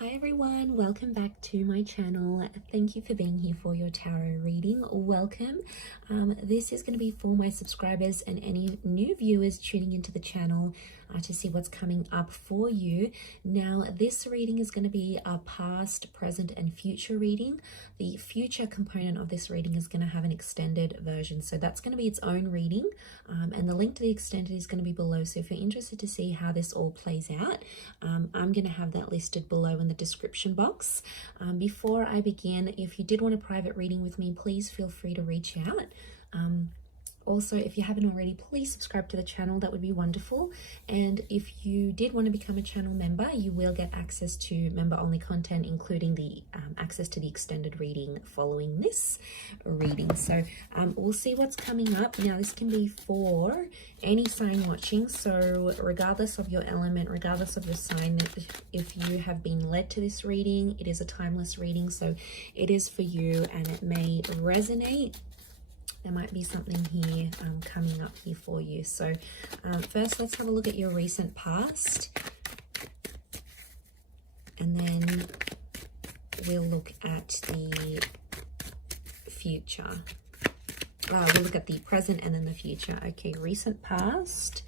Hi everyone, welcome back to my channel. Thank you for being here for your tarot reading. Welcome. This is going to be for my subscribers and any new viewers tuning into the channel to see what's coming up for you. Now, this reading is going to be a past, present, and future reading. The future component of this reading is going to have an extended version, so that's going to be its own reading, and the link to the extended is going to be below. So if you're interested to see how this all plays out, I'm going to have that listed below in the description box. Before I begin, if you did want a private reading with me, please feel free to reach out. Also, if you haven't already, please subscribe to the channel. That would be wonderful. And if you did want to become a channel member, you will get access to member-only content, including the access to the extended reading following this reading. So we'll see what's coming up. Now, this can be for any sign watching. So regardless of your element, regardless of your sign, if you have been led to this reading, it is a timeless reading. So it is for you and it may resonate. There might be something here coming up here for you. So first, let's have a look at your recent past. And then we'll look at the future. We'll look at the present and then the future. Okay, recent past.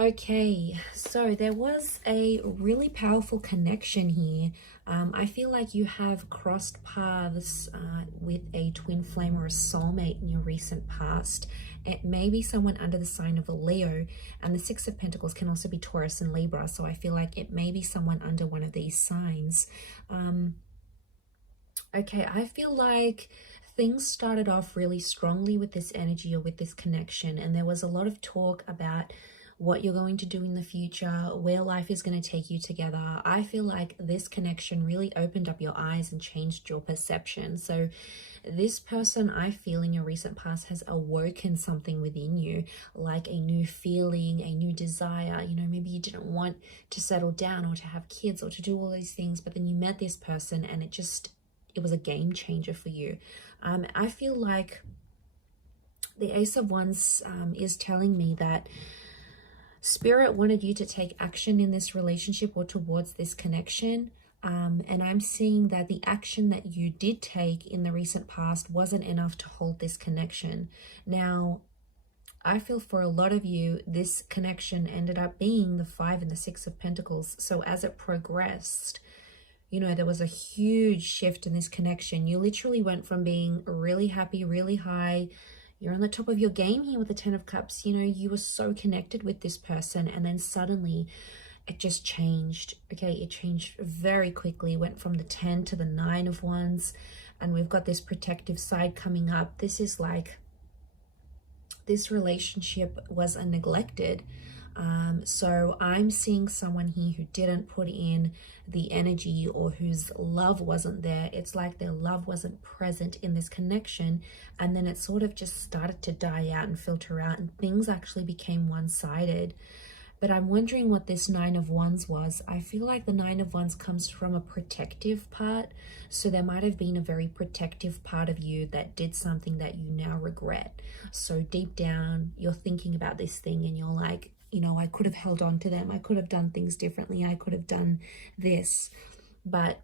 Okay, so there was a really powerful connection here. I feel like you have crossed paths with a twin flame or a soulmate in your recent past. It may be someone under the sign of a Leo, and the Six of Pentacles can also be Taurus and Libra, so I feel like it may be someone under one of these signs. Okay, I feel like things started off really strongly with this energy or with this connection, and there was a lot of talk about what you're going to do in the future, where life is going to take you together. I feel like this connection really opened up your eyes and changed your perception. So this person, I feel, in your recent past has awoken something within you, like a new feeling, a new desire. You know, maybe you didn't want to settle down or to have kids or to do all these things, but then you met this person and it was a game changer for you. I feel like the Ace of Wands is telling me that Spirit wanted you to take action in this relationship or towards this connection. And I'm seeing that the action that you did take in the recent past wasn't enough to hold this connection. Now, I feel for a lot of you, this connection ended up being the Five and the Six of Pentacles. So as it progressed, you know, there was a huge shift in this connection. You literally went from being really happy, really high. You're on the top of your game here with the Ten of Cups. You know, you were so connected with this person, and then suddenly it just changed. Okay, it changed very quickly. Went from the 10 to the 9 of Wands, and we've got this protective side coming up. This is like, this relationship was neglected. So I'm seeing someone here who didn't put in the energy or whose love wasn't there. It's like their love wasn't present in this connection, and then it sort of just started to die out and filter out, and things actually became one-sided. But I'm wondering what this Nine of Wands was. I feel like the Nine of Wands comes from a protective part. So there might have been a very protective part of you that did something that you now regret. So deep down, you're thinking about this thing and you're like, you know, I could have held on to them. I could have done things differently. I could have done this. But,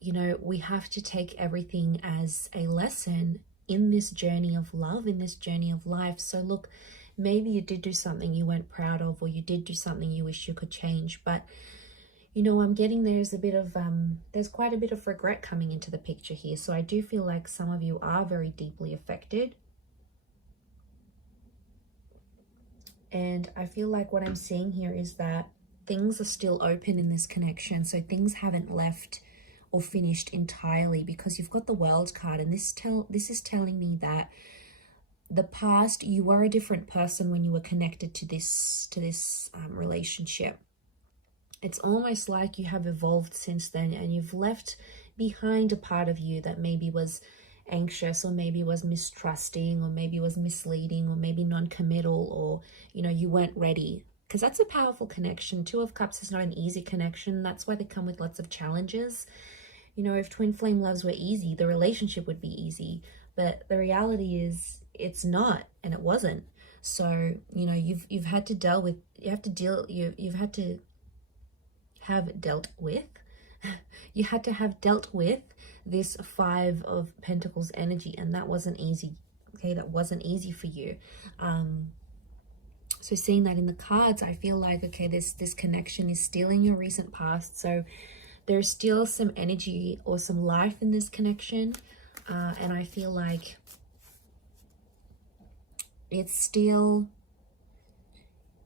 you know, we have to take everything as a lesson in this journey of love, in this journey of life. So look, maybe you did do something you weren't proud of, or you did do something you wish you could change. But, you know, I'm getting there's a bit of, there's quite a bit of regret coming into the picture here. So I do feel like some of you are very deeply affected. And I feel like what I'm seeing here is that things are still open in this connection. So things haven't left or finished entirely, because you've got the World card, and this is telling me that the past, you were a different person when you were connected to this relationship. It's almost like you have evolved since then, and you've left behind a part of you that maybe was anxious, or maybe was mistrusting, or maybe was misleading, or maybe non-committal, or, you know, you weren't ready. Because that's a powerful connection. Two of Cups is not an easy connection. That's why they come with lots of challenges. You know, if twin flame loves were easy, the relationship would be easy. But the reality is it's not, and it wasn't. So, you know, you've had to deal with, you've had to have dealt with, you had to have dealt with this Five of Pentacles energy, and that wasn't easy. Okay, that wasn't easy for you. So seeing that in the cards, I feel like, okay, this connection is still in your recent past. So there's still some energy or some life in this connection. And I feel like it's still,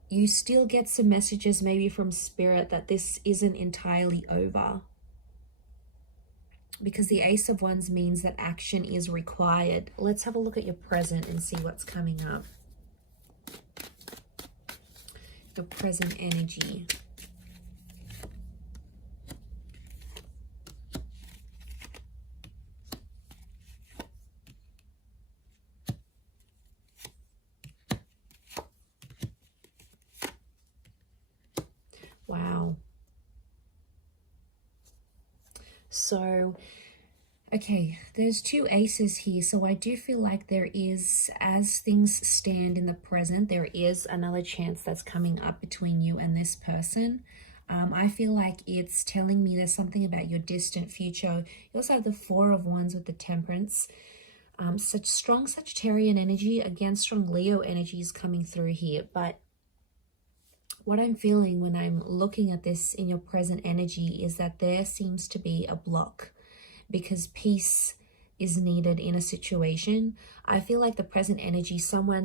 you still get some messages maybe from spirit that this isn't entirely over. Because the Ace of Wands means that action is required. Let's have a look at your present and see what's coming up. Your present energy. Wow. So, okay, there's two aces here. So I do feel like there is, as things stand in the present, there is another chance that's coming up between you and this person. I feel like it's telling me there's something about your distant future. You also have the Four of Wands with the Temperance. Such strong Sagittarian energy, again, strong Leo energy is coming through here. But what I'm feeling when I'm looking at this in your present energy is that there seems to be a block because peace is needed in a situation. I feel like the present energy,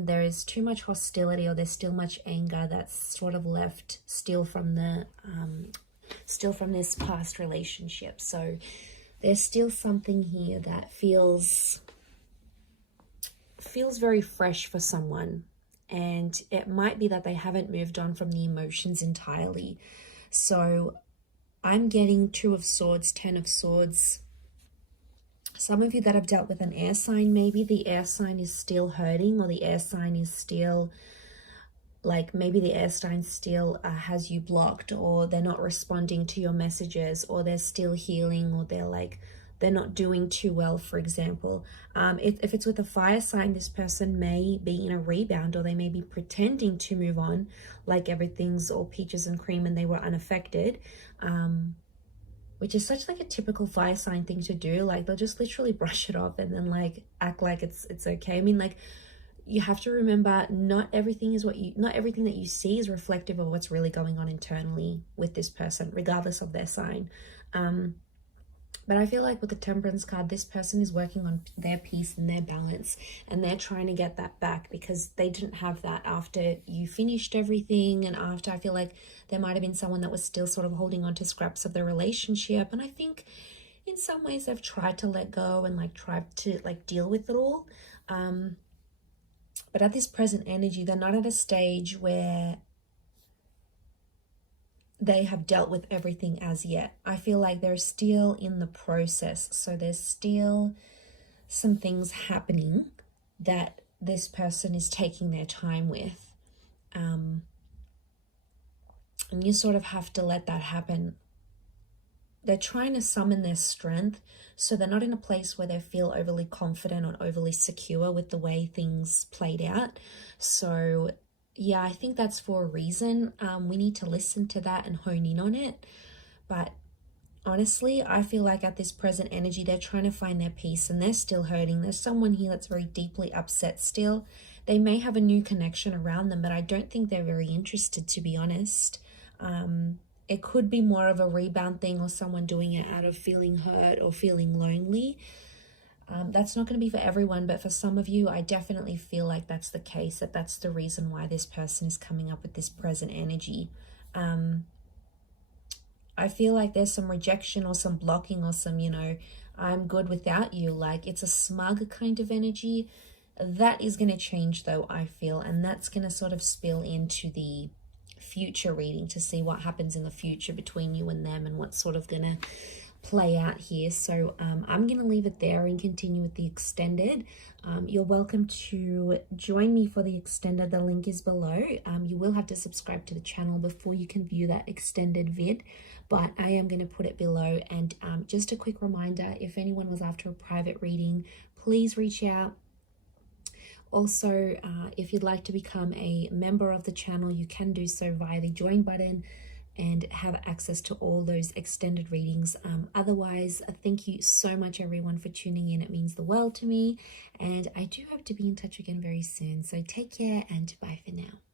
there is too much hostility, or there's still much anger that's sort of left still from this past relationship. So there's still something here that feels very fresh for someone. And it might be that they haven't moved on from the emotions entirely. So I'm getting Two of Swords, Ten of Swords. Some of you that have dealt with an air sign, maybe the air sign is still hurting, or the air sign is still, like, maybe the air sign still has you blocked, or they're not responding to your messages, or they're still healing, or they're not doing too well, for example. If it's with a fire sign, this person may be in a rebound, or they may be pretending to move on like everything's all peaches and cream and they were unaffected, which is such like a typical fire sign thing to do. Like, they'll just literally brush it off and then like act like it's okay. I mean, like, you have to remember, not everything that you see is reflective of what's really going on internally with this person, regardless of their sign. But I feel like with the Temperance card, this person is working on their peace and their balance, and they're trying to get that back because they didn't have that after you finished everything. And after, I feel like there might have been someone that was still sort of holding on to scraps of the relationship. And I think in some ways they've tried to let go and like tried to like deal with it all. But at this present energy, they're not at a stage where they have dealt with everything as yet. I feel like they're still in the process. So there's still some things happening that this person is taking their time with. And you sort of have to let that happen. They're trying to summon their strength, so they're not in a place where they feel overly confident or overly secure with the way things played out. So yeah, I think that's for a reason. We need to listen to that and hone in on it. But honestly, I feel like at this present energy, they're trying to find their peace and they're still hurting. There's someone here that's very deeply upset still. They may have a new connection around them, but I don't think they're very interested, to be honest. It could be more of a rebound thing, or someone doing it out of feeling hurt or feeling lonely. That's not going to be for everyone, but for some of you, I definitely feel like that's the case, that's the reason why this person is coming up with this present energy. I feel like there's some rejection or some blocking or some, I'm good without you. Like, it's a smug kind of energy. That is going to change though, I feel, and that's going to sort of spill into the future reading to see what happens in the future between you and them and what's sort of going to play out here. So I'm going to leave it there and continue with the extended. You're welcome to join me for the extended. The link is below. You will have to subscribe to the channel before you can view that extended vid, but I am going to put it below. And just a quick reminder, if anyone was after a private reading, please reach out. Also, if you'd like to become a member of the channel, you can do so via the join button and have access to all those extended readings. Otherwise, thank you so much everyone for tuning in. It means the world to me, and I do hope to be in touch again very soon. So take care and bye for now.